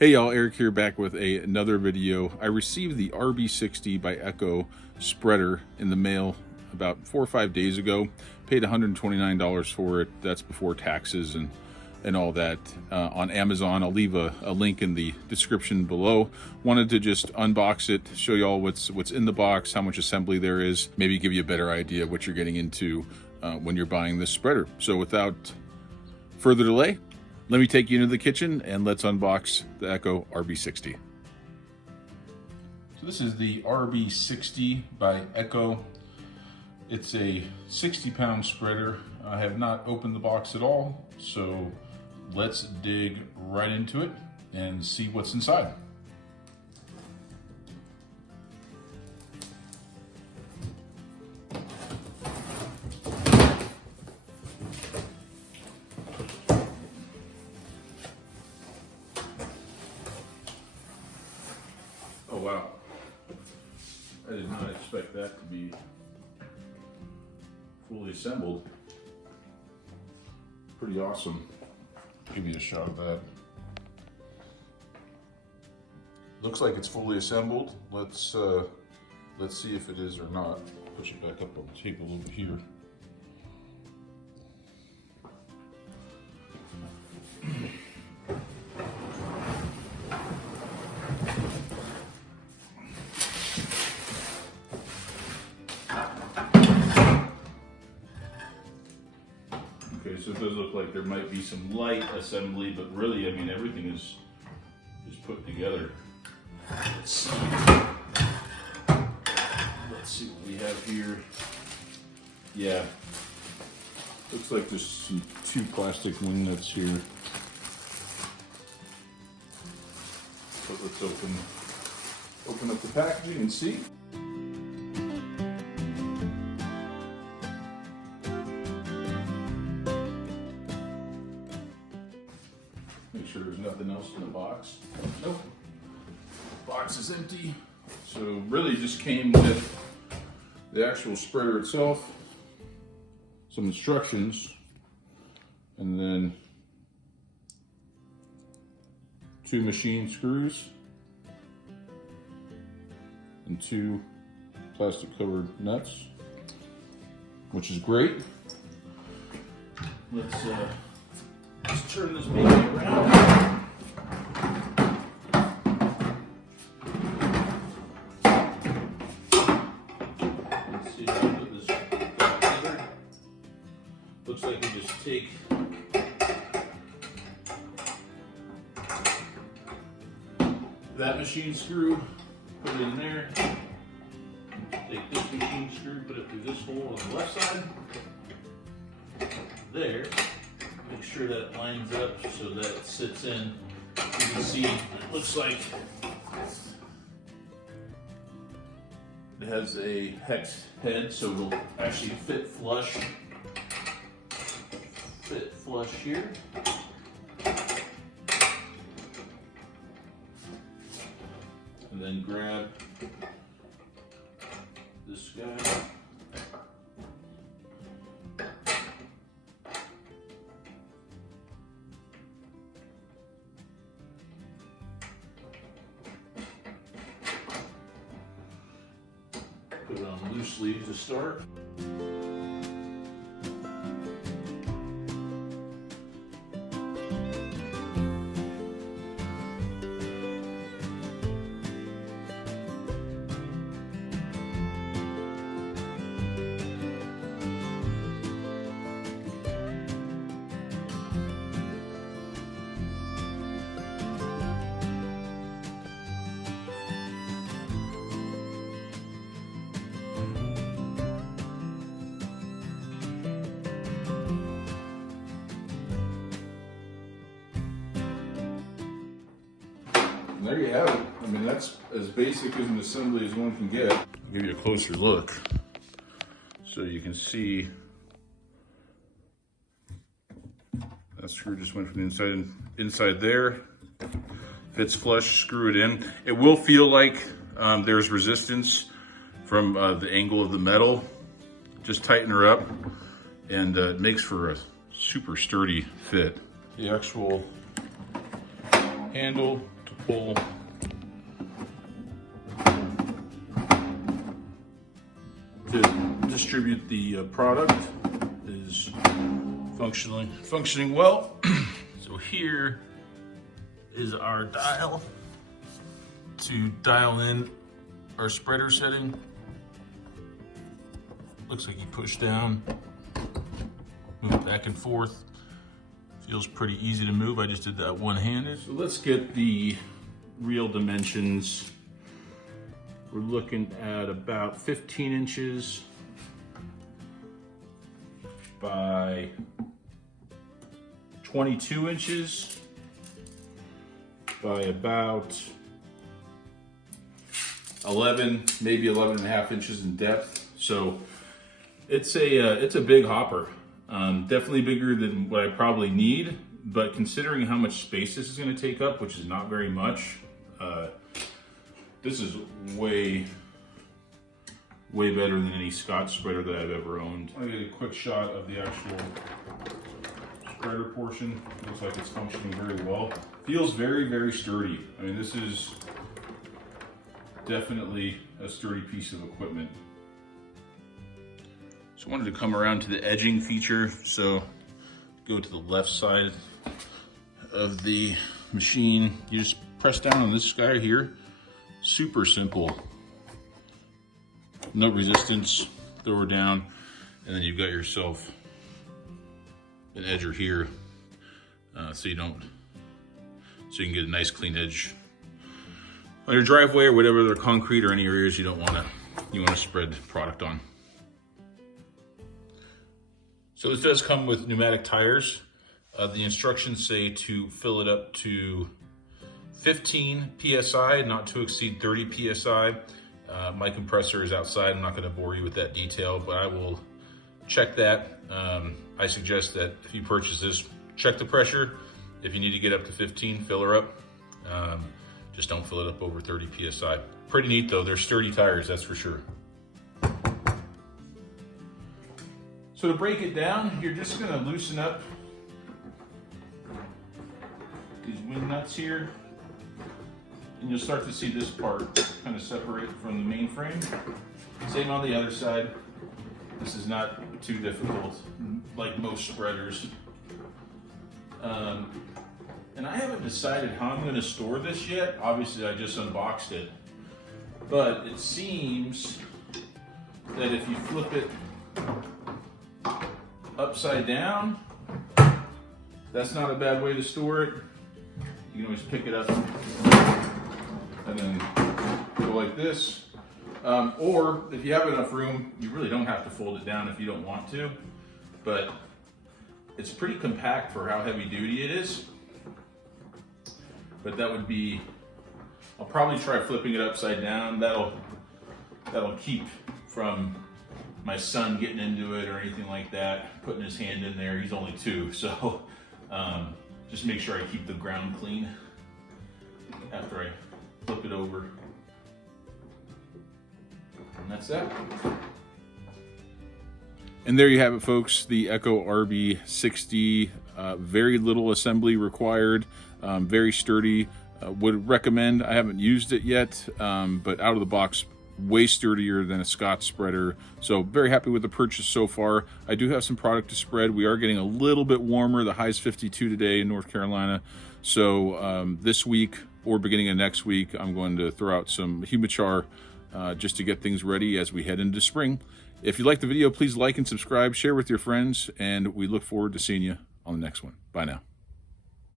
Hey y'all, Eric here back with another video. I received the RB60 by Echo spreader in the mail about 4 or 5 days ago. Paid $129 for it. That's before taxes and all that on Amazon. I'll leave a link in the description below. Wanted to just unbox it, show y'all what's in the box, how much assembly there is, maybe give you a better idea of what you're getting into when you're buying this spreader. So without further delay, let me take you into the kitchen and let's unbox the Echo RB60. So this is the RB60 by Echo. It's a 60-pound spreader. I have not opened the box at all, so let's dig right into it and see what's inside. Oh wow, I did not expect that to be fully assembled. Pretty awesome. Give you a shot of that. Looks like it's fully assembled. Let's see if it is or not. Push it back up on the table over here. Okay, so it does look like there might be some light assembly, but really, I mean, everything is put together. Let's see what we have here. Yeah, looks like there's two plastic wing nuts here. But let's open up the packaging and see. Make sure there's nothing else in the box. Nope. Box is empty. So really just came with the actual spreader itself, some instructions, and then 2 machine screws and 2 plastic covered nuts, which is great. Let's turn this baby around. Let's see how to put this back together. Looks like we just take that machine screw, put it in there. Take this machine screw, put it through this hole on the left side. There. Make sure that lines up so that it sits in. You can see it looks like it has a hex head, so it'll actually fit flush here. And then grab this guy. Put it on loosely to start. And there you have it. I mean, that's as basic as an assembly as one can get. I'll give you a closer look so you can see that screw just went from the inside there. Fits flush, screw it in. It will feel like there's resistance from the angle of the metal. Just tighten her up and it makes for a super sturdy fit. The actual handle to pull. To distribute the product is functioning well. So here is our dial to dial in our spreader setting. Looks like you push down, move back and forth. Feels pretty easy to move. I just did that one-handed. So let's get the real dimensions. We're looking at about 15 inches by 22 inches by about 11, maybe 11 and a half inches in depth. So it's a big hopper. Definitely bigger than what I probably need, but considering how much space this is going to take up, which is not very much, this is way better than any Scotch spreader that I've ever owned. I'll get a quick shot of the actual spreader portion. Looks like it's functioning very well. Feels very sturdy. I mean, this is definitely a sturdy piece of equipment. So I wanted to come around to the edging feature. So go to the left side of the machine. You just press down on this guy here. Super simple. No resistance, throw her down, and then you've got yourself an edger here, so you can get a nice clean edge on your driveway or whatever other concrete or any areas you want to spread product on. So this does come with pneumatic tires. The instructions say to fill it up to 15 PSI, not to exceed 30 PSI. My compressor is outside. I'm not going to bore you with that detail, but I will check that. I suggest that if you purchase this, check the pressure. If you need to get up to 15, fill her up. Just don't fill it up over 30 PSI. Pretty neat though. They're sturdy tires, that's for sure. So to break it down, you're just going to loosen up these wing nuts here. And you'll start to see this part kind of separate from the main frame. Same on the other side. This is not too difficult, like most spreaders. And I haven't decided how I'm going to store this yet. Obviously, I just unboxed it. But it seems that if you flip it upside down, that's not a bad way to store it. You can always pick it up and then go like this. Or if you have enough room, you really don't have to fold it down if you don't want to, but it's pretty compact for how heavy duty it is. But that would be, I'll probably try flipping it upside down. That'll keep from my son getting into it or anything like that, putting his hand in there. He's only 2, so just make sure I keep the ground clean after I flip it over. And that's that. And there you have it, folks. The Echo RB60. Very little assembly required. Very sturdy. Would recommend. I haven't used it yet, but out of the box, way sturdier than a Scotch spreader. So very happy with the purchase so far. I do have some product to spread. We are getting a little bit warmer. The high is 52 today in North Carolina. So this week or beginning of next week, I'm going to throw out some Humichar just to get things ready as we head into spring. If you like the video, please like and subscribe, share with your friends, and we look forward to seeing you on the next one. Bye now.